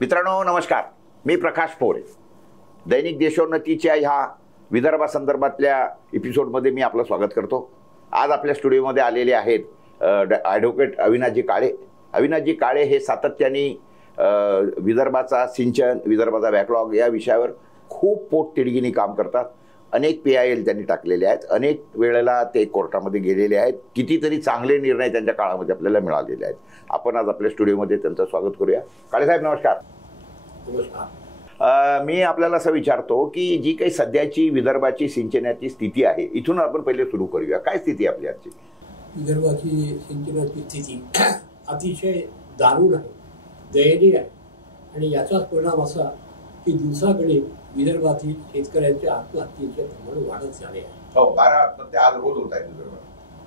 मित्रांनो नमस्कार, मी प्रकाश पोळे. दैनिक देशोन्नतीच्या ह्या विदर्भासंदर्भातल्या एपिसोडमध्ये मी आपलं स्वागत करतो. आज आपल्या स्टुडिओमध्ये आलेले आहेत ॲडव्होकेट अविनाशजी काळे. अविनाशजी काळे हे सातत्याने विदर्भाचा सिंचन, विदर्भाचा बॅकलॉग या विषयावर खूप पोटतिडकीने काम करतात. अनेक PIL त्यांनी टाकलेले आहेत. अनेक वेळेला ते कोर्टामध्ये गेलेले आहेत. कितीतरी चांगले निर्णय त्यांच्या काळामध्ये आपल्याला मिळालेले आहेत. आपण आज आपल्या स्टुडिओमध्ये त्यांचं स्वागत करूया. काळे साहेब नमस्कार. नमस्कार. मी आपल्याला असं विचारतो की जी काही सध्याची विदर्भाची सिंचनाची स्थिती आहे, इथून आपण पहिले सुरू करूया. काय स्थिती आपली आजची? विदर्भाची सिंचनाची स्थिती अतिशय दारुण आहे, दयनीय आहे. आणि याचाच परिणाम असा की दिवसागणिक विदर्भातील शेतकऱ्यांच्या आत्महत्येचे प्रमाण वाढत झाले आहे. हो, 12 आत्महत्या आज रोज होत आहेत विदर्भात.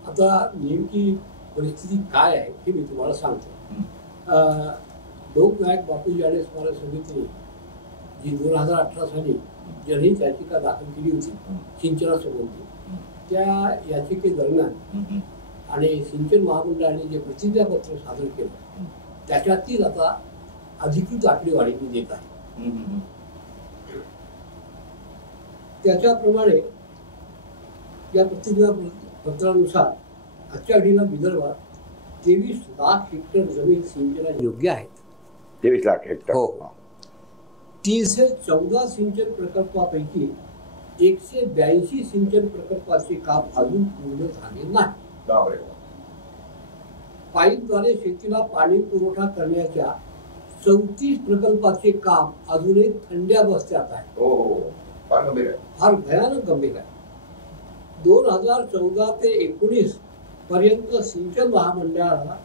आता नेमकी परिस्थिती काय आहे हे मी तुम्हाला सांगतो. लोकनायक बापूजी आणि स्मारक समितीने जी 2018 साली जनहित याचिका दाखल केली होती सिंचनासंबंधी, त्या याचिकेदरम्यान आणि सिंचन महामंडळाने जे प्रतिज्ञापत्र सादर केलं त्याच्यातील आता अधिकृत आकडेवारी मी देत आहे. त्याच्याप्रमाणे या प्रतिज्ञापत्रानुसार आजच्या घडीला विदर्भात 23 लाख हेक्टर जमीन सिंचनाला योग्य आहेत. 23 लाख हेक्टर. हो. 314 सिंचन प्रकल्पापैकी 182 सिंचन प्रकल्पाचे काम अजून पूर्ण झाले नाही. पाईपद्वारे शेतीला पाणी पुरवठा करण्याच्या 34 प्रकल्पाचे काम अजूनही थंड्या बस्त्यात आहे. फार भयानक गंभीर आहे. 2014 ते 19 पर्यंत सिंचन महामंडळाला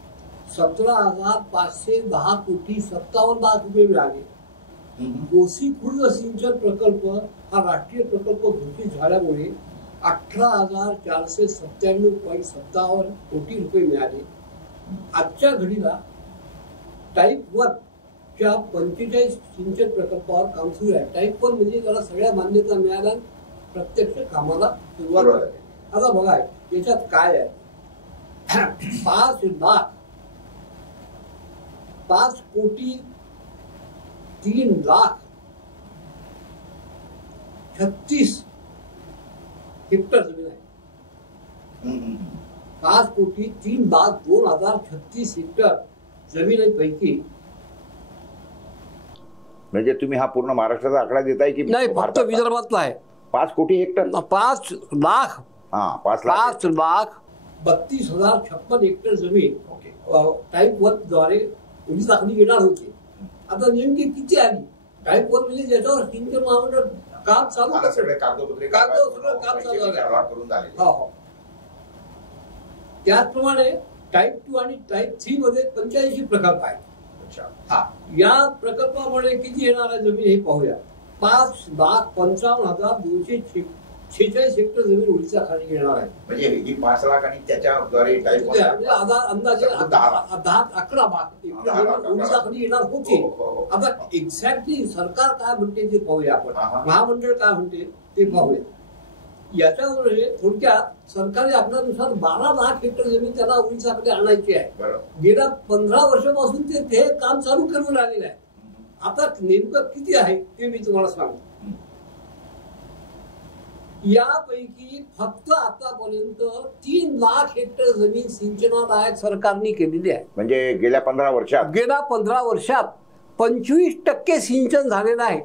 17,510 कोटी 57 लाख रुपये मिळाले. कोसी खुर्द सिंचन प्रकल्प हा राष्ट्रीय प्रकल्प घोषित झाल्यामुळे 18,497.57 कोटी रुपये मिळाले. आजच्या घडीला टाईप 1 च्या 45 सिंचन प्रकल्पावर काम सुरू आहे. टाईप 1 म्हणजे त्याला सगळ्या मान्यता मिळाल्या, प्रत्यक्ष कामाला सुरुवात झाली. आता बघा याच्यात काय आहे. 5 कोटी 3,36,000 हेक्टर जमीन आहे. 5 कोटी 3,02,036 हेक्टर जमिनीपैकी, म्हणजे तुम्ही हा पूर्ण महाराष्ट्राचा आकडा देताय की नाही, फक्त विदर्भातला आहे. 5 कोटी हेक्टर, 5 लाख 32,056 हेक्टर जमीन टाईप 1 द्वारे पोलीस दाखली येणार होती. आता नेमकी किती आली? टाईप 1 म्हणजे ज्याच्यावर सिंचन महामंडळ काम चालू काम चालू झाले. त्याचप्रमाणे टाईप 2 आणि टाईप 3 मध्ये 85 प्रकल्प आहेत. या प्रकल्पामुळे किती येणार आहे जमीन हे पाहूया. 5,55,246 हेक्टर जमीन ओडिशा खाली येणार आहे. म्हणजे ही 5 लाख आणि त्याच्याद्वारे अंदाजे 11 ओडिशा खाली येणार होते. आता एक्झॅक्टली सरकार काय म्हणते ते पाहूया आपण, महामंडळ काय म्हणते ते पाहूया. याच्यावर थोडक्यात सरकारी आकड्यानुसार 12 लाख हेक्टर जमीन त्याला ओडिशाकडे आणायची आहे. गेल्या 15 वर्षापासून ते काम चालू करून राहिलेलं आहे. आता नेमकं किती आहे ते मी तुम्हाला सांगतो. यापैकी फक्त आतापर्यंत 3 लाख हेक्टर जमीन सिंचनालायक सरकारने केलेली आहे. म्हणजे गेल्या 15 वर्षात 25% सिंचन झालेलं आहे.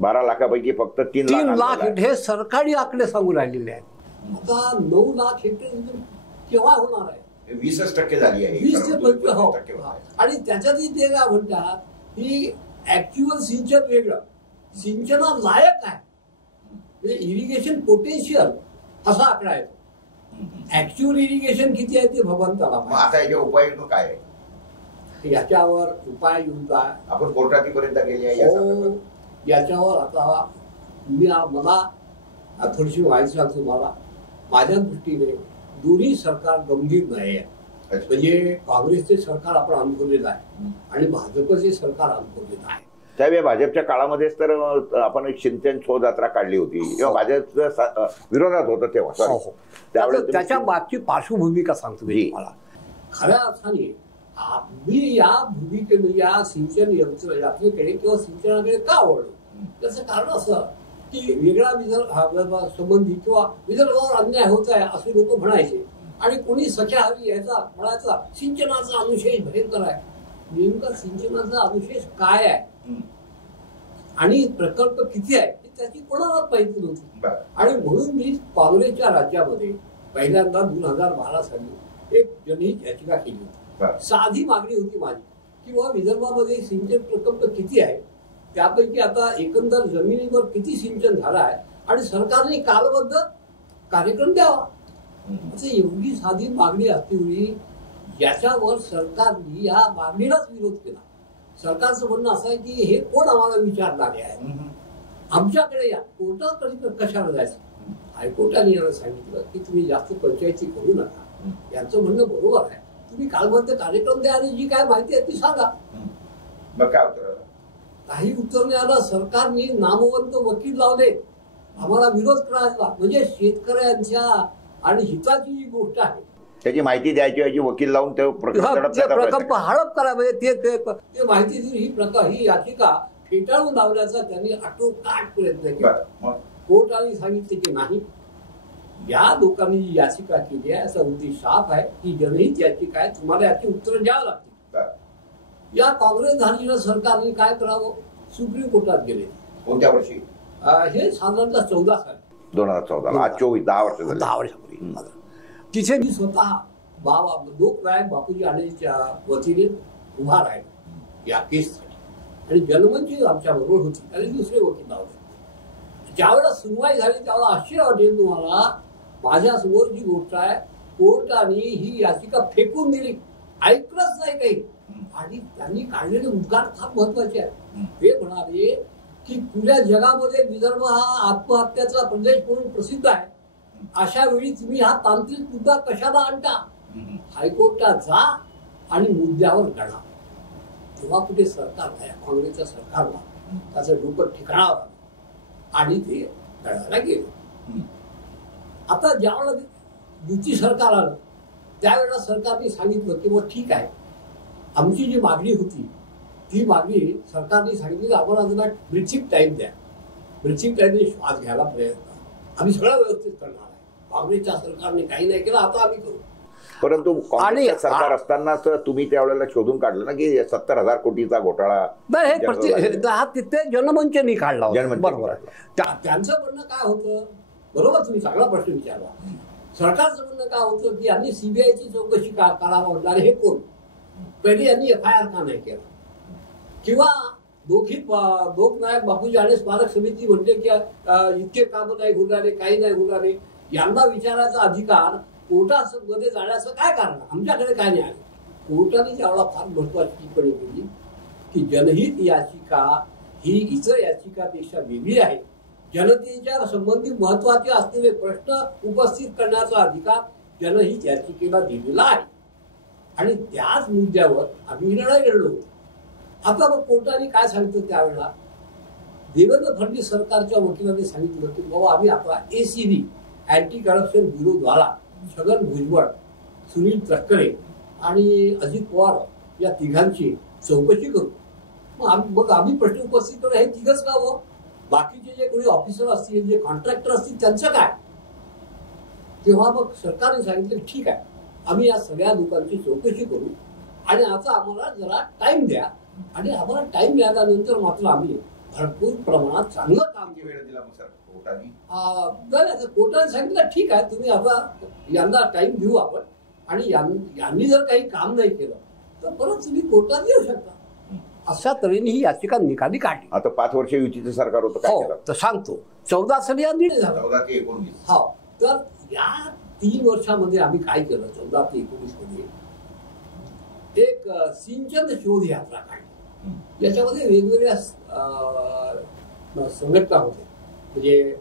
12 लाखापैकी फक्त 3 लाख हे सरकारी आकडे सांगून राहिलेले आहेत. आता 9 लाख हेक्टर केव्हा होणार आहे? 20% झाली आहे. 20% आणि त्याच्यातही ते काय म्हणतात की ऍक्च्युअल सिंचन वेगळं, सिंचना लायक आहे म्हणजे इरिगेशन पोटेन्शियल असा आकडा आहे. ऍक्च्युअल इरिगेशन किती आहे ते भगवंताला. आता याच्या उपाययोजना काय आहे? याच्यावर उपाययोजना आपण कोर्टापर्यंत गेली आहे. याच्यावर आता मला थोडीशी माहिती सांगतो तुम्हाला. माझ्या दृष्टीने दोन्ही सरकार गंभीर नाही आहे. म्हणजे काँग्रेसचे सरकार आपण अनुभवलेलं आहे आणि भाजपचे सरकार अनुभवलेलं आहे. त्यावेळी भाजपच्या काळामध्येच तर आपण एक सिंचन शोधयात्रा काढली होती किंवा भाजप विरोधात होतं तेव्हा. त्याच्या मागची पार्श्वभूमिका सांगतो मी तुम्हाला. खऱ्या अर्थाने आम्ही या भूमिकेमध्ये या सिंचन यात्रेकडे किंवा सिंचनाकडे का वळलो त्याचं कारण असं की वेगळा विदर्भ संबंधी किंवा विदर्भावर अन्याय होत आहे असे लोक म्हणायचे आणि कोणी सख्या हवी याचा म्हणायचा सिंचनाचा अनुशेष भयंकर आहे. नेमका सिंचनाचा अनुशेष काय आहे आणि प्रकल्प किती आहे त्याची कोणालाच माहिती नव्हती. आणि म्हणून मी काँग्रेसच्या राज्यामध्ये पहिल्यांदा 2012 साली एक जनहित याचिका केली होती. साधी मागणी होती माझी की बाबा विदर्भामध्ये सिंचन प्रकल्प किती आहे त्यापैकी आता एकंदर जमिनीवर किती सिंचन झालं आहे आणि सरकारने कालबद्ध कार्यक्रम द्यावा. एवढी साधी मागणी असतेवेळी याच्यावर सरकारने या मागणीलाच विरोध केला. सरकारचं म्हणणं असं आहे की हे कोण आम्हाला विचारणारे आहे आमच्याकडे या कोर्टाकडे कशाला जायचं. हायकोर्टाने याला सांगितलं की तुम्ही जास्त पंचायती करू नका. यांचं म्हणणं बरोबर आहे. तुम्ही कालबद्ध कार्यक्रम द्या आणि जी काय माहिती आहे ती सांगा. काही उत्तर नाही आलं. सरकारने नामवंत वकील लावले आम्हाला विरोध करायला. म्हणजे शेतकऱ्यांच्या आणि हिताची जी गोष्ट आहे त्याची माहिती द्यायची याची वकील लावून ते प्रकल्प हडप करा. म्हणजे ते माहिती ही याचिका फेटाळून लावण्याचा त्यांनी आटोकाट प्रयत्न केला. कोर्टाने सांगितले की नाही या लोकांनी जी याचिका केली आहे याचा उद्देश साफ आहे की जनहित याचिका आहे तुम्हाला याची उत्तर द्यावं लागतील. या काँग्रेस धार्जिण्या सरकारने काय करावं सुप्रीम कोर्टात गेले. कोणत्या वर्षी हे साधारणतः 14 साली 2014 आज 10 वर्षापूर्वी. तिथे मी स्वतः लोकनायक बापूजी आढळच्या वतीने उभा राहिलो या केससाठी आणि जनमंच आमच्या बरोबर होती आणि दुसरे वकील लावले. ज्यावेळेला सुनवाई झाली त्यावेळेला आश्चर्य वाटेल तुम्हाला. माझ्यासमोर जी गोष्ट आहे कोर्टाने ही याचिका फेकून दिली. ऐकलंच नाही काही. आणि त्यांनी काढलेले उद्गार फार महत्वाचे आहेत. ते म्हणाले की पुऱ्या जगामध्ये विदर्भ हा आत्महत्याचा प्रदेश म्हणून प्रसिद्ध आहे. अशा वेळी तुम्ही हा तांत्रिक मुद्दा कशाला आणता. हायकोर्टात जा आणि मुद्द्यावर लढा. तेव्हा कुठे सरकार नाही काँग्रेसच्या सरकारला त्याचं डोकं ठिकाणावर आणि ते लढायला गेले. आता ज्यावेळेला युती सरकार आलं त्यावेळेला सरकारने सांगितलं की मग ठीक आहे आमची जी मागणी होती ती मागणी सरकारने सांगितली की आम्हाला जरा ब्रिथिंग टाईम द्या. ब्रिथिंग टाईमने श्वास घ्यायला प्रयत्न आम्ही सगळं व्यवस्थित करणार आहे. काँग्रेसच्या सरकारने काही नाही केलं आता आम्ही करू. परंतु काँग्रेसचं सरकार असतानाच तुम्ही त्यावेळेला शोधून काढलं ना की 70,000 कोटीचा घोटाळा तिथे जनमंचनी काढला. बरोबर त्यांचं म्हणणं काय होतं बरोबर तुम्ही चांगला प्रश्न विचारला. सरकारचं म्हणणं काय होतं की यांनी सीबीआयची चौकशी करावं म्हणणार हे कोण पहिले यांनी FIR का नाही केला किंवा लोकनायक बापूजी आढे स्मारक समिती म्हणते की इतके काम नाही होणारे काही नाही होणारे. यांना विचारायचा अधिकार कोर्टामध्ये जाण्याचं काय कारण आमच्याकडे काय नाही आले. कोर्टाने त्यावेळेला फार महत्वाची टिप्पणी केली की जनहित याचिका ही इतर याचिकापेक्षा वेगळी आहे. जनतेच्या संबंधी महत्वाचे असलेले प्रश्न उपस्थित करण्याचा अधिकार जनहित याचिकेला दिलेला आहे आणि त्याच मुद्द्यावर आम्ही लढाई लढलो. आता मग कोर्टाने काय सांगितलं त्यावेळेला देवेंद्र फडणवीस सरकारच्या वकिलांनी सांगितलं की बाबा आम्ही आता ACB अँटी करप्शन ब्युरोद्वारा छगन भुजबळ सुनील तटकरे आणि अजित पवार या तिघांची चौकशी करू. मग आम्ही प्रश्न उपस्थित करू हे तिघच का हो बाकीचे जे कोणी ऑफिसर असतील जे कॉन्ट्रॅक्टर असतील त्यांचं काय. तेव्हा मग सरकारने सांगितलं ठीक आहे आम्ही या सगळ्या लोकांची चौकशी करू आणि आता आम्हाला जरा टाइम द्या आणि आम्हाला टाइम मिळाल्यानंतर मात्र आम्ही भरपूर प्रमाणात चांगलं काम दिला कोर्टाने. कोर्टाने सांगितलं ठीक आहे तुम्ही आता यांना टाइम देऊ आपण आणि यांनी जर काही काम नाही केलं तर परत तुम्ही कोर्टात येऊ शकता. अशा तऱ्हेने ही याचिका निकाली काढली. आता 5 वर्ष युतीचं सरकार होतं काय केलं तर सांगतो 14 साली हा निर्णय झाला. 14 ते 19 हो तर या 3 वर्षामध्ये आम्ही काय केलं 14 ते 19 मध्ये एक सिंचन शोध यात्रा काढली. याच्यामध्ये वेगवेगळ्या संघटना होत्या म्हणजे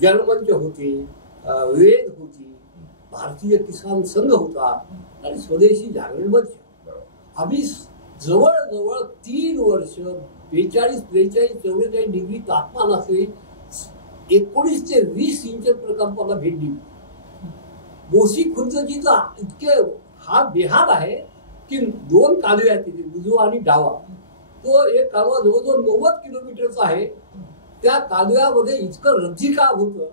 जनमंच होती वेद होती भारतीय किसान संघ होता आणि स्वदेशी जागरण मंच. आम्ही जवळजवळ 3 वर्ष 42, 43, 44 डिग्री तापमान असले 19 ते 20 सिंचन प्रकल्पाला भेट दिली. मोसी खुर्दची तर इतके हा बेहाल आहे की 2 कालवे आहेत तिथे, उजवा आणि डावा. तो एक कालवा जवळजवळ 90 किलोमीटरचा आहे. त्या कालव्यामध्ये इतकं रद्दीकाम होतं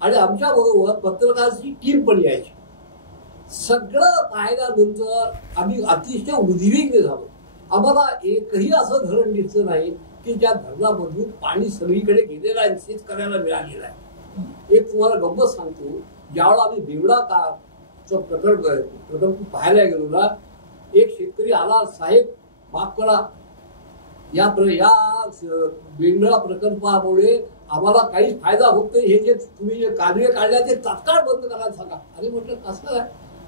आणि आमच्या बरोबर पत्रकाराची टीम पण यायची. सगळं पाहिल्यानंतर आम्ही अतिशय उद्विग्न झालो. आम्हाला एकही असं धरण दिसलं नाही की ज्या धरणामधून पाणी सगळीकडे गेलेलं आहे, शेतकऱ्याला मिळालेलं आहे. एक तुम्हाला गंमत सांगतो, ज्यावेळेला आम्ही बेवडाचं प्रकल्प पाहायला गेलो ना, एक शेतकरी आला, साहेब माफ करा, या बेंगळा प्रकल्पामुळे आम्हाला काहीच फायदा होत नाही, हे जे तुम्ही जे कालवे काढल्या ते तात्काळ बंद करायला सांगा. आणि म्हटलं कसं काय,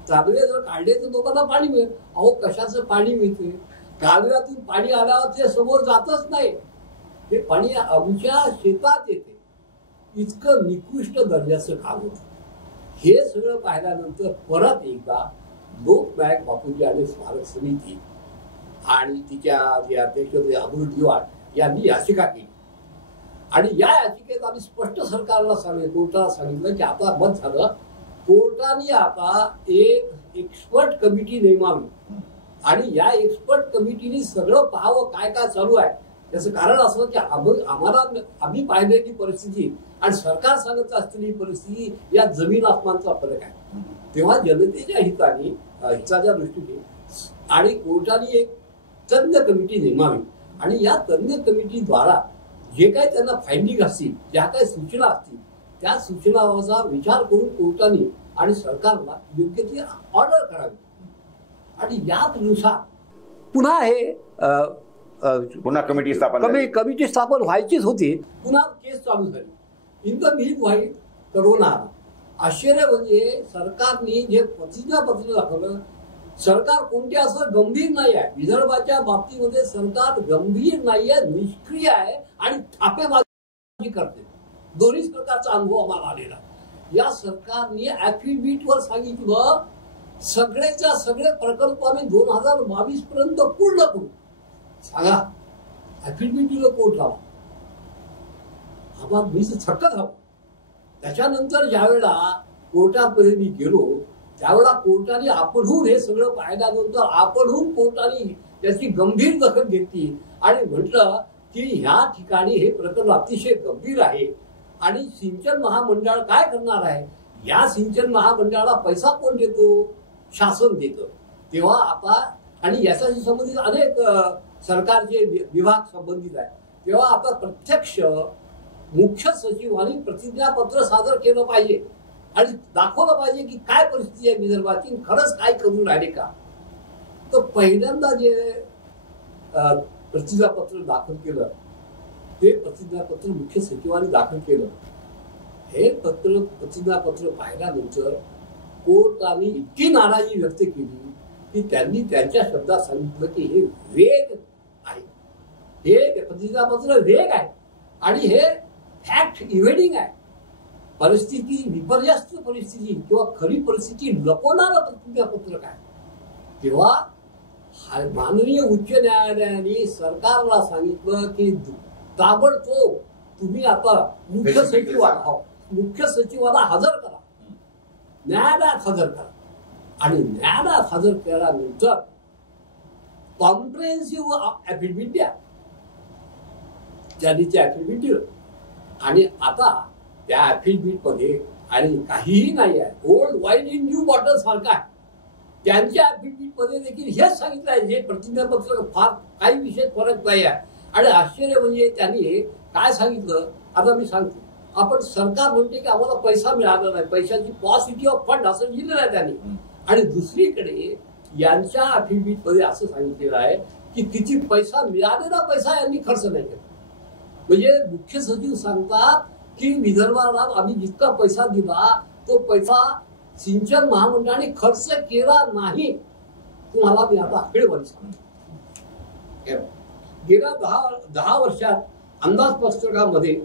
कालवे जर काढले तर लोकांना पाणी मिळेल. अहो कशाचं पाणी मिळते, कालव्यातून पाणी आल्यावर ते समोर जातच नाही, हे पाणी आमच्या शेतात येते. इतकं निकृष्ट दर्जाचं काम होतं. हे सगळं पाहिल्यानंतर परत एकदा लोकनायक बापूजी आणि स्मारक समिती आणि तिच्या जे अध्यक्ष अमृत दिवाण यांनी याचिका केली. आणि या याचिकेत आम्ही स्पष्ट सरकारला सांगितलं, कोर्टाला सांगितलं की आता बंद झालं, कोर्टाने आता एक एक्सपर्ट कमिटी नेमावी आणि या एक्सपर्ट कमिटीने सगळं पाहावं काय काय चालू आहे. त्याचं कारण असं की आम्ही पाहिलेली परिस्थिती आणि सरकार सांगत असलेली परिस्थिती या जमीन आसमानचा फरक आहे. तेव्हा जनतेच्या हिताच्या दृष्टीने आणि कोर्टाने एक तज्ञ कमिटी नेमावी आणि या तज्ञ कमिटीद्वारा जे काही त्यांना फाइंडिंग असतील, ज्या काही सूचना असतील, त्या सूचनांचा विचार करून कोर्टाने आणि सरकारला योग्य ती ऑर्डर करावी. आणि यानुसार पुन्हा हे पुन्हा कमिटी स्थापन व्हायचीच होती. पुन्हा केस चालू झाली. In the mean while corona आला. आश्चर्य म्हणजे सरकारने जे प्रतिज्ञापत्र दाखवलं, सरकार कोणते असं गंभीर नाही आहे. विदर्भाच्या बाबतीमध्ये सरकार गंभीर नाही आहे, निष्क्रिय आहे आणि थापेबाजी करते. दोन्ही प्रकारचा अनुभव आम्हाला आलेला. या सरकारने ऍफिडेव्हिटवर सांगितलं सगळेच्या सगळे प्रकल्प आम्ही 2022 पर्यंत पूर्ण करू. सांगा, ऍफिडेव्हिटीला कोर्ट लावा. आम्हाला मी थक्क झालो. त्याच्यानंतर ज्यावेळेला कोर्टामध्ये मी गेलो त्यावेळेला कोर्टाने आपणहून हे सगळं पाहिल्यानंतर आपणहून कोर्टाने त्याची गंभीर दखल घेतली आणि म्हटलं की ह्या ठिकाणी हे प्रकरण अतिशय गंभीर आहे आणि सिंचन महामंडळ काय करणार आहे. या सिंचन महामंडळाला पैसा कोण देतो, शासन देतं. तेव्हा आता आणि याच्याशी संबंधित अनेक सरकारचे विभाग संबंधित आहे. तेव्हा आता प्रत्यक्ष मुख्य सचिवांनी प्रतिज्ञापत्र सादर केलं पाहिजे आणि दाखवलं पाहिजे की काय परिस्थिती आहे विदर्भाची, खरंच काय करून राहिले का. तर पहिल्यांदा जे प्रतिज्ञापत्र दाखल केलं ते प्रतिज्ञापत्र मुख्य सचिवांनी दाखल केलं. हे प्रतिज्ञापत्र पाहिल्यानंतर कोर्टाने इतकी नाराजी व्यक्त केली की त्यांनी त्यांच्या शब्दात सांगितलं की हे वेग आहे, हे प्रतिज्ञापत्र वेग आहे आणि हे फॅक्ट इव्हेडिंग आहे. परिस्थिती विपर्यास्त परिस्थिती किंवा खरी परिस्थिती लपवणारं प्रतिज्ञापत्र काय. तेव्हा माननीय उच्च न्यायालयाने सरकारला सांगितलं की ताबडतोब तुम्ही आता मुख्य सचिवाला हजर करा, न्यायालयात हजर करा. आणि न्यायालयात हजर केल्यानंतर कॉम्प्रिहेन्सिव्ह ऍफिडेव्हिट द्या. त्यांनी त्या ऍफिडेव्हिट दिलं आणि आता त्या ऍफिडेव्हिट मध्ये आणि काहीही नाही आहे, old wine in new bottle सारखा आहे. त्यांच्या ऍफिडेव्हिट मध्ये देखील हेच सांगितलं आहे, जे प्रतिज्ञापत्र फार काही विशेष फरक नाही आहे. आणि आश्चर्य म्हणजे त्यांनी काय सांगितलं, आता मी सांगतो. आपण सरकार म्हणते की आम्हाला पैसा मिळाला नाही, पैशाची पॉसिटी ऑफ फंड असं लिहिलेलं आहे त्यांनी. आणि दुसरीकडे यांच्या ऍफिडेव्हिट मध्ये असं सांगितलेलं आहे की किती पैसा मिळालेला पैसा यांनी खर्च नाही केला. म्हणजे मुख्य सचिव सांगतात की विदर्भाला आम्ही जितका पैसा दिला तो पैसा सिंचन महामंडळाने खर्च केला नाही. तुम्हाला मी आता आकडेवारी सांगतो. गेल्या 10 वर्षात अंदाजपत्रकामध्ये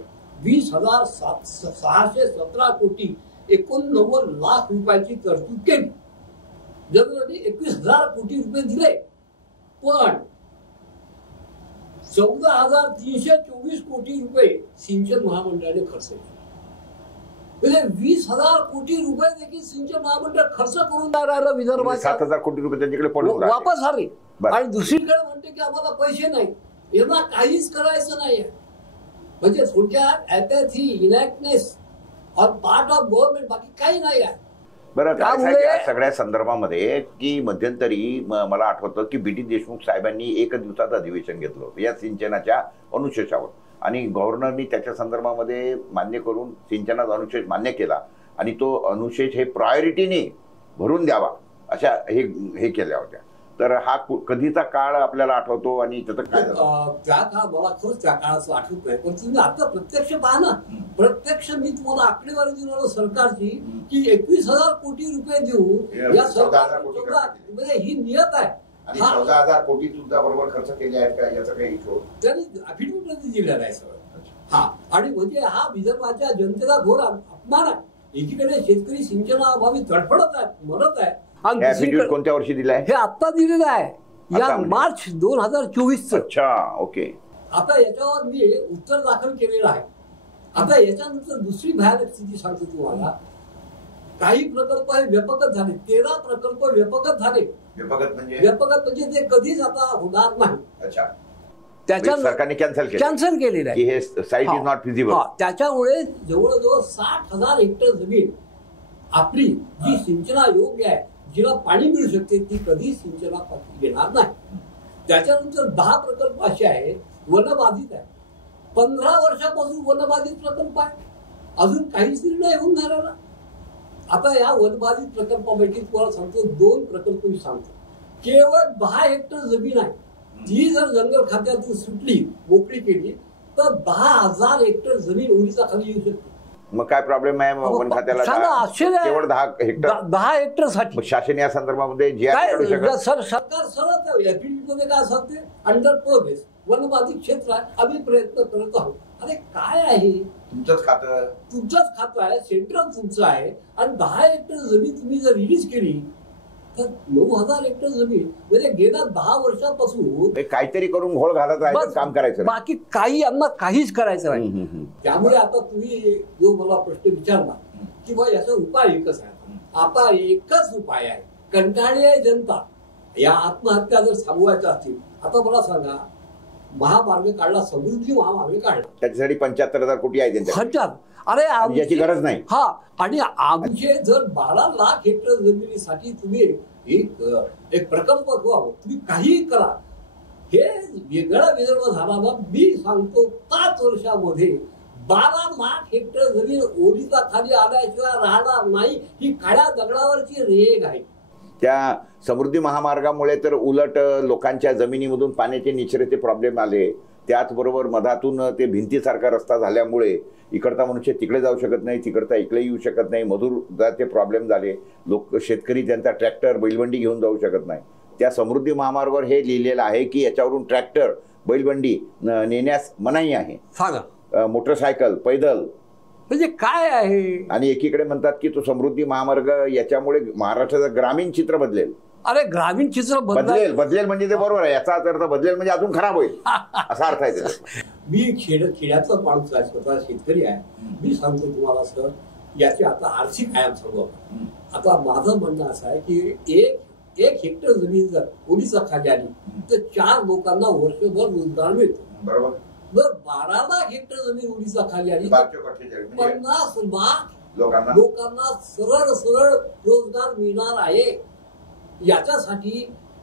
20,617 कोटी 89 लाख रुपयाची तरतूद केली. जनरली 21,000 कोटी रुपये दिले, पण 14,324 कोटी रुपये सिंचन महामंडळाने खर्च केले. म्हणजे 20,000 कोटी रुपये देखील सिंचन महामंडळ खर्च करून राहिलं विदर्भात. 7,000 कोटी रुपये त्यांच्याकडे पडून राहिले. वापस आले बरं. आणि दुसरीकडे म्हणते की आम्हाला पैसे नाही, यांना काहीच करायचं नाही. म्हणजे थोडक्यात ॲपॅथी, इनॅक्टनेस ऑन पार्ट ऑफ गव्हर्नमेंट, बाकी काही नाही आहे. बरं, काय त्यामुळे- सांगायचं या सगळ्या संदर्भामध्ये की मध्यंतरी मला आठवतं की बी टी देशमुख साहेबांनी 1 दिवसाचं अधिवेशन घेतलं होतं या सिंचनाच्या अनुशेषावर, आणि गव्हर्नरनी त्याच्या संदर्भामध्ये मान्य करून सिंचनाचा अनुशेष मान्य केला, आणि तो अनुशेष हे प्रायोरिटीने भरून द्यावा अशा हे केल्या होत्या. तर हा कधीचा काळ आपल्याला आठवतो आणि त्याचं काय झालं? त्या काळ मला खरंच त्या काळाचं आठवत नाही, पण तुम्ही आता प्रत्यक्ष पहा ना. प्रत्यक्ष मी तुम्हाला आकडेवारी दिली सरकारची की 21,000 कोटी रुपये देऊ या सरकार, म्हणजे ही नियत आहे. आणि 14,000 कोटी तुमच्या बरोबर खर्च केले आहेत का याचा काही हिशोब त्यांनी अफिडेव्हिट मध्ये दिलेला आहे सगळं. हा, आणि म्हणजे हा विदर्भाच्या जनतेला घोर अपमान आहे. एकीकडे शेतकरी सिंचनाअभावी तडफडत आहेत, मरत आहे, आणि दुसरीकडे कोणत्या वर्षी दिलाय? हे आता दिलेलं आहे या आता म्हणजे? मार्च 2024. अच्छा, ओके. आता याच्यावर मी उत्तर दाखल केलेलं आहे. आता याच्यानंतर दुसरी भयानक स्थिती सांगतो तुम्हाला. काही प्रकल्प हे व्यपगत झाले, 13 प्रकल्प व्यपगत झाले. व्यपगत म्हणजे ते कधीच आता होणार नाही. अच्छा, त्याच्या सरकारने कॅन्सल केलेलं आहे. हे साईट इज नॉट फिजिबल. त्याच्यामुळे जवळजवळ 60,000 हेक्टर जमीन आपली जी सिंचनायोग्य आहे, जिला पाणी मिळू शकते, ती कधी सिंचनापासून येणार नाही. त्याच्यानंतर 10 प्रकल्प असे आहेत वनबाधित आहे. 15 वर्षापासून वनबाधित प्रकल्प आहे, अजून काहीच निर्णय होऊन झाला. आता या वनबाधित प्रकल्पापैकी तुम्हाला सांगतो 2 प्रकल्प मी सांगतो. केवळ 10 हेक्टर जमीन आहे, ती जर जंगल खात्यातून सुटली, मोकळी केली, तर 10,000 हेक्टर जमीन ओलीचा खाली येऊ शकते. मग काय प्रॉब्लेम आहे वन खात्याला? केवळ 10 हेक्टर, 10 हेक्टर साठी शासन या संदर्भामध्ये जी सरकार सरळ मध्ये काय सांगते, अंडर प्रोग्रेस वनबाधित क्षेत्र आहे, आम्ही प्रयत्न करत आहोत. अरे काय आहे, तुमचंच खातं आहे, सेंट्रल तुमचं आहे, आणि 10 हेक्टर जमीन तुम्ही जर रिलीज केली तर 9,000 हेक्टर जमीन, म्हणजे गेल्या 10 वर्षापासून काहीतरी करून घोळ घालत राहायचं, काम करायचं, बाकी काही यांना काहीच करायचं नाही. त्यामुळे आता तुम्ही जो मला प्रश्न विचारला की बा याचा उपाय एकच आहे. आता एकच उपाय आहे, कंटाळी आहे जनता. या आत्महत्या जर थांबवायच्या असतील, आता मला सांगा, महामार्ग काढला, समृद्धी महामार्ग काढला, त्याच्यासाठी 75,000 कोटी आहे त्यांच्या. अरे याची गरज नाही. हा, आणि आमचे जर 12 लाख हेक्टर जमिनीसाठी तुम्ही एक प्रकल्प व्हावं, तुम्ही काहीही करा, हे वेगळा विदर्भ झाला ना. मी सांगतो 5 वर्षामध्ये 12 लाख हेक्टर जमीन ओलीचा खाली आल्याशिवाय राहणार नाही. ही काळ्या दगडावरची रेग आहे. त्या समृद्धी महामार्गामुळे तर उलट लोकांच्या जमिनीमधून पाण्याचे निचरेचे प्रॉब्लेम आले. त्याचबरोबर मधातून ते भिंतीसारखा रस्ता झाल्यामुळे इकडचा मनुष्य तिकडे जाऊ शकत नाही, तिकडचा इकडे येऊ शकत नाही, मजूरचे प्रॉब्लेम झाले. शेतकरी त्यांचा ट्रॅक्टर बैलबंडी घेऊन जाऊ शकत नाही. त्या समृद्धी महामार्गावर हे लिहिलेलं आहे की याच्यावरून ट्रॅक्टर बैलबंडी नेण्यास मनाई आहे. सांगा, मोटरसायकल, पैदल, म्हणजे काय आहे. आणि एकीकडे म्हणतात की तो समृद्धी महामार्ग याच्यामुळे महाराष्ट्राचं ग्रामीण चित्र बदलेल. अरे ग्रामीण चित्र बदलेल म्हणजे ते बरोबर आहे. याचा अर्थ बदलेल म्हणजे अजून खराब होईल असा अर्थ आहे त्याचा. मी खेड्यातला माणूस आहे, स्वतः शेतकरी आहे. मी सांगतो तुम्हाला सर, याचे आता आर्थिक आयाम सांगू आपण. आता माझं म्हणणं असं आहे की एक हेक्टर जमीन जर ओलीचा खाली आली तर 4 लोकांना वर्षभर रोजगार मिळतो. बरोबर. जर 12 लाख हेक्टर जमीन ओलीचा खाली आली तर 50 लाख लोकांना सरळ रोजगार मिळणार आहे. याच्यासाठी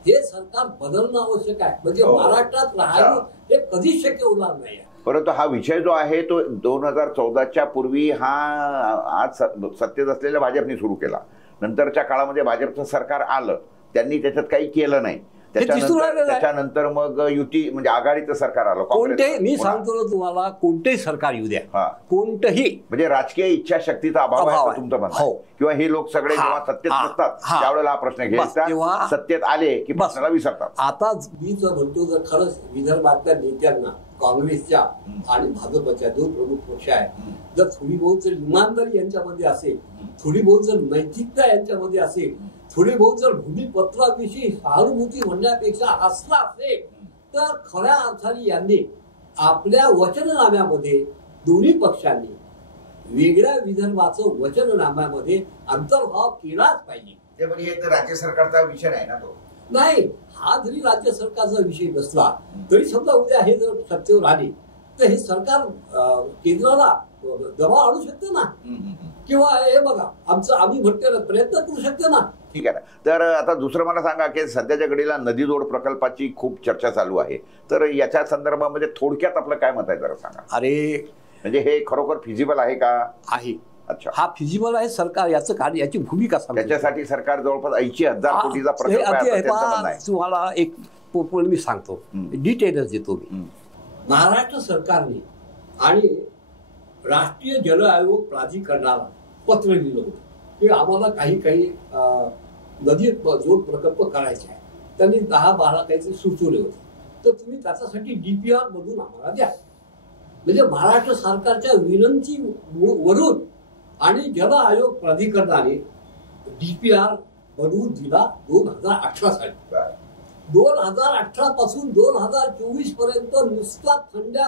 हे सरकार बदलणं आवश्यक आहे. म्हणजे महाराष्ट्रात राहणं हे कधीच शक्य होणार नाही. परंतु हा विषय जो आहे तो 2014च्या पूर्वी हा आज सत्तेत असलेल्या भाजपने सुरू केला. नंतरच्या काळामध्ये भाजपचं सरकार आलं, त्यांनी त्याच्यात काही केलं नाही. त्याच्यानंतर मग युती म्हणजे आघाडीचं सरकार आलं. कोणतेही, मी सांगतो ना तुम्हाला, कोणतेही सरकार येऊ द्या, कोणतंही, म्हणजे राजकीय इच्छाशक्तीचा अभाव आहे तुमचं म्हणणं. किंवा हे लोक सगळे जेव्हा सत्तेत नसतात त्यावेळेला हा प्रश्न घ्यायचा, सत्तेत आले की प्रश्नाला विसरतात. आता मी जर म्हणतो, जर खरंच विदर्भातल्या नेत्यांना, काँग्रेसच्या आणि भाजपच्या 2 प्रमुख पक्ष आहेत, जर थोडी बहुत जर इमानदारी यांच्यामध्ये असेल, थोडी बहुत जर नैतिकता यांच्यामध्ये असेल, थोडी बहुत जर भूमिपत्राविषयी सहानुभूती म्हणण्यापेक्षा असला असेल, तर खऱ्या अर्थाने यांनी आपल्या वचननाम्यामध्ये दोन्ही पक्षांनी वेगळ्या विदर्भाचं वचननाम्यामध्ये अंतर्भाव केलाच पाहिजे. ते म्हणजे एक राज्य सरकारचा विषय नाही ना तो. नाही, हा जरी राज्य सरकारचा विषय नसला तरी समजा उद्या हे जर सत्तेवर आले तर हे सरकार केंद्राला दबाव आणू शकते ना, किंवा हे बघा आमचं आम्ही म्हणतो प्रयत्न करू शकते ना. ठीक आहे ना. तर आता दुसरं मला सांगा की सध्याच्या घडीला नदी जोड प्रकल्पाची खूप चर्चा चालू आहे, तर याच्या संदर्भामध्ये थोडक्यात आपलं काय मत आहे जरा सांगा. अरे म्हणजे हे खरोखर फिजिबल आहे का? आहे. अच्छा, हा फिजिबल आहे. सरकार याचं कार्य, याची भूमिका त्याच्यासाठी सरकार जवळपास 80,000 कोटीचा प्रकल्प आहे असं त्यांचं म्हणणं आहे. तुम्हाला एक मी सांगतो, डिटेल्स देतो मी. महाराष्ट्र सरकारने आणि राष्ट्रीय जल आयोग प्राधिकरणाला पत्र लिहिलं होतं की आम्हाला काही नदी जोड प्रकल्प करायचे आहे. त्यांनी 10-12 काहीतरी सुचवले होते, तर तुम्ही त्याच्यासाठी DPR मधून आम्हाला द्या. म्हणजे महाराष्ट्र सरकारच्या विनंती वरून आणि जल आयोग प्राधिकरणाने DPR बनवून दिला 2018 साली. 2018 पासून 2024 पर्यंत नुसता थंड्या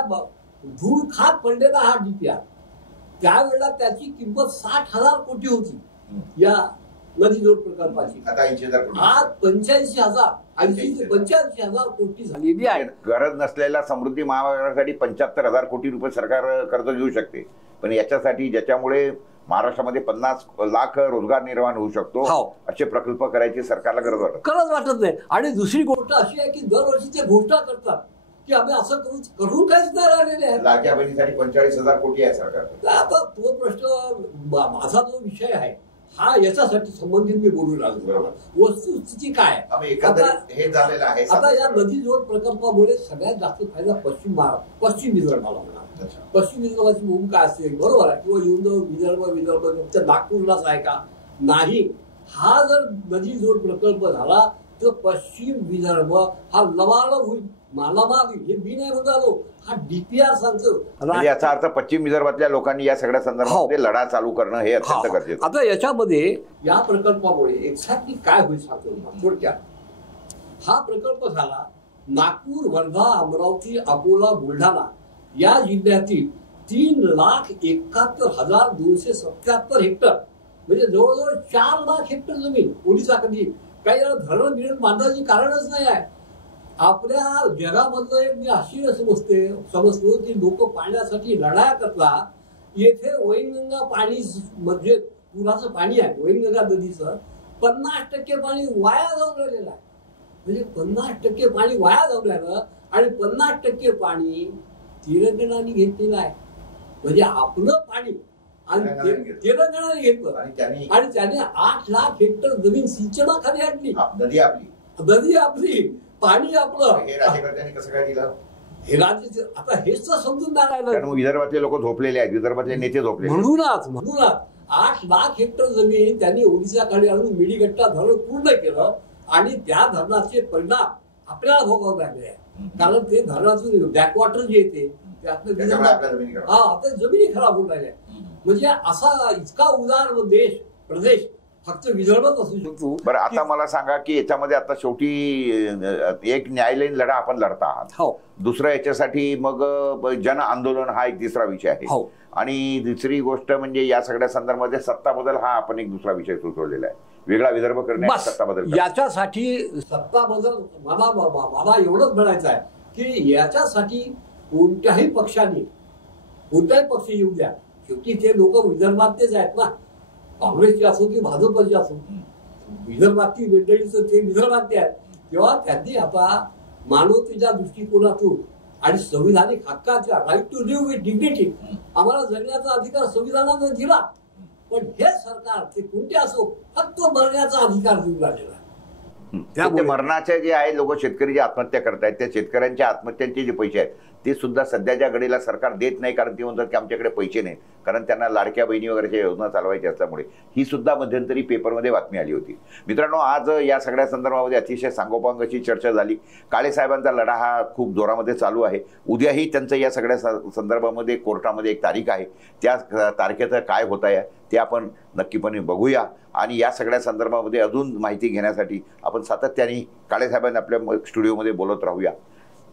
धूळ खात पडलेला हा DPR. त्यावेळेला त्याची किंमत 60,000 कोटी होती या नदी जोड प्रकल्पाची. आता 80,000 कोटी, आज 85,000 80 ते 85,000 कोटी झालेली आहे. गरज नसलेल्या समृद्धी महामार्गासाठी 75,000 कोटी रुपये सरकार कर्ज घेऊ शकते, पण याच्यासाठी ज्याच्यामुळे महाराष्ट्रामध्ये 50 लाख रोजगार निर्माण होऊ शकतो असे प्रकल्प करायची सरकारला गरज वाटत नाही. आणि दुसरी गोष्ट अशी आहे की दरवर्षी ते घोषणा करतात की आम्ही असं करून काहीच नाही राहिलेले आहे. लाडक्या बहिणीसाठी 45,000 कोटी आहे सरकार. आता तो प्रश्न, माझा जो विषय आहे हा याच्यासाठी संबंधित मी बोलू लागलो. वस्तुस्थिती काय हे झालेलं आहे. आता या नदी जोड प्रकल्पामुळे सगळ्यात जास्त फायदा पश्चिम विदर्भाला होणार. पश्चिम विदर्भाची भूमिका असते, बरोबर आहे, किंवा विदर्भ नागपूरलाच आहे का? नाही. हा जर नदी जोड प्रकल्प झाला तर पश्चिम विदर्भ हा लबालब होईल, मालामाल. हे मी नाही म्हणालो, हा DPR सांगतो. याचा अर्थ पश्चिम विदर्भातल्या लोकांनी या सगळ्या संदर्भामध्ये लढा चालू करणं हे अत्यंत गरजेचं. आता याच्यामध्ये या प्रकल्पामुळे एक्झॅक्टली काय होईल सांगतो थोडक्यात. हा प्रकल्प झाला नागपूर, वर्धा, अमरावती, अकोला, बुलढाणा या जिल्ह्यातील 3,71,277 हेक्टर, म्हणजे जवळजवळ 4 लाख हेक्टर जमीन ओडिशाकडे. काही धरण बिरण बांधायची कारणच नाही आहे. आपल्या जगामधलं एक मी आश्चर्य समजतो की लोक पाण्यासाठी लढाया करतात. येथे वैनगंगा पाणी म्हणजे पुराचं पाणी आहे, वैनगंगा नदीचं 50% पाणी वाया जाऊन राहिलेलं आहे. म्हणजे 50% पाणी वाया जाऊन राहिलं आणि 50% पाणी तेलंगणाने घेतलेलं आहे. म्हणजे आपलं पाणी आणि तेलंगणाने घेतलं आणि त्याने 8 लाख हेक्टर जमीन सिंचनाखाली आणली. नदी आपली, पाणी आपलं. हे राज्यकर्त्यांनी कसं काय दिलं? हे राज्य आता हेच तर समजून नाही राहिलं. विदर्भातले लोक झोपलेले आहेत, विदर्भातले नेते झोपले. म्हणूनच 8 लाख हेक्टर जमीन त्यांनी ओडिशाकडे आणून मिडीगट्टा धरण पूर्ण केलं आणि त्या धरणाचे परिणाम आपल्याला भोगावे लागले आहे. कारण ते धरणातून बॅकवॉटर जे येते त्यातलं आता जमिनी खराब होऊन राहिल्या. म्हणजे असा इतका उदार प्रदेश फक्त विदर्भात असू शकतो. बरं, आता मला सांगा की याच्यामध्ये आता शेवटी एक न्यायालयीन लढा आपण लढता आहात. दुसरं याच्यासाठी मग जन आंदोलन हा एक तिसरा विषय आहे. आणि दुसरी गोष्ट म्हणजे या सगळ्या संदर्भामध्ये सत्ता बदल हा आपण एक दुसरा विषय सुचवलेला आहे. वेगळा विदर्भ करण्याचा सत्ता बदल. याच्यासाठी सत्ता बदल मला एवढंच म्हणायचं आहे की याच्यासाठी कोणत्याही पक्ष येऊ द्या, शेवटी ते लोक विदर्भातलेच आहेत ना. काँग्रेसचे असो की भाजपचे असो, विदर्भातली मंडळीचं ते विदर्भातले आहेत. तेव्हा त्यांनी आता मानवतेच्या दृष्टिकोनातून आणि संविधानिक हक्काच्या right to live with dignity आम्हाला जगण्याचा अधिकार संविधानानं दिला. पण हे सरकार ते कोणते असो फक्त मरण्याचा अधिकार देऊन राहिलेला. त्यामुळे मरणाचे जे आहे लोक, शेतकरी जे आत्महत्या करतायत, त्या शेतकऱ्यांच्या आत्महत्यांचे जे पैसे आहेत ते सुद्धा सध्याच्या घडीला सरकार देत नाही. कारण ते म्हणतात की आमच्याकडे पैसे नाही, कारण त्यांना लाडक्या बहिणी वगैरेच्या योजना चालवायच्या असल्यामुळे. ही सुद्धा मध्यंतरी पेपरमध्ये बातमी आली होती. मित्रांनो, आज या सगळ्या संदर्भामध्ये अतिशय सांगोपांग अशी चर्चा झाली. काळे साहेबांचा लढा हा खूप जोरामध्ये चालू आहे. उद्याही त्यांचं या सगळ्या संदर्भामध्ये कोर्टामध्ये एक तारीख आहे. त्या तारखेचं काय होत आहे ते आपण नक्कीपणे बघूया. आणि या सगळ्या संदर्भामध्ये अजून माहिती घेण्यासाठी आपण सातत्याने काळे साहेबांना आपल्या स्टुडिओमध्ये बोलत राहूया.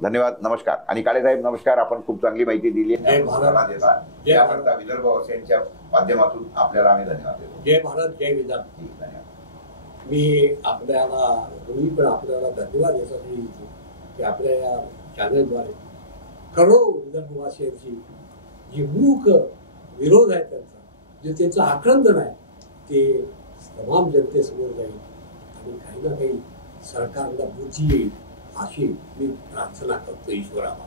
धन्यवाद, नमस्कार. आणि काळे साहेब नमस्कार, आपण खूप चांगली माहिती दिली. जय भारत. जय याकरता विदर्भवासियांच्या माध्यमातून आपल्याला आम्ही धन्यवाद देतो. जय भारत, जय विदर्भ. धन्यवाद. मी आपल्याला तुम्ही पण आपल्याला धन्यवाद यासाठी देतो की आपल्या या चॅनलद्वारे करोडो विदर्भवासियांची जी मूक विरोध आहे त्यांचा, जे त्यांचं आक्रंदन आहे ते तमाम जनतेसमोर जाईल आणि काही ना काही सरकारला बुद्धी येईल अशी मी प्रार्थना करतो ईश्वराला.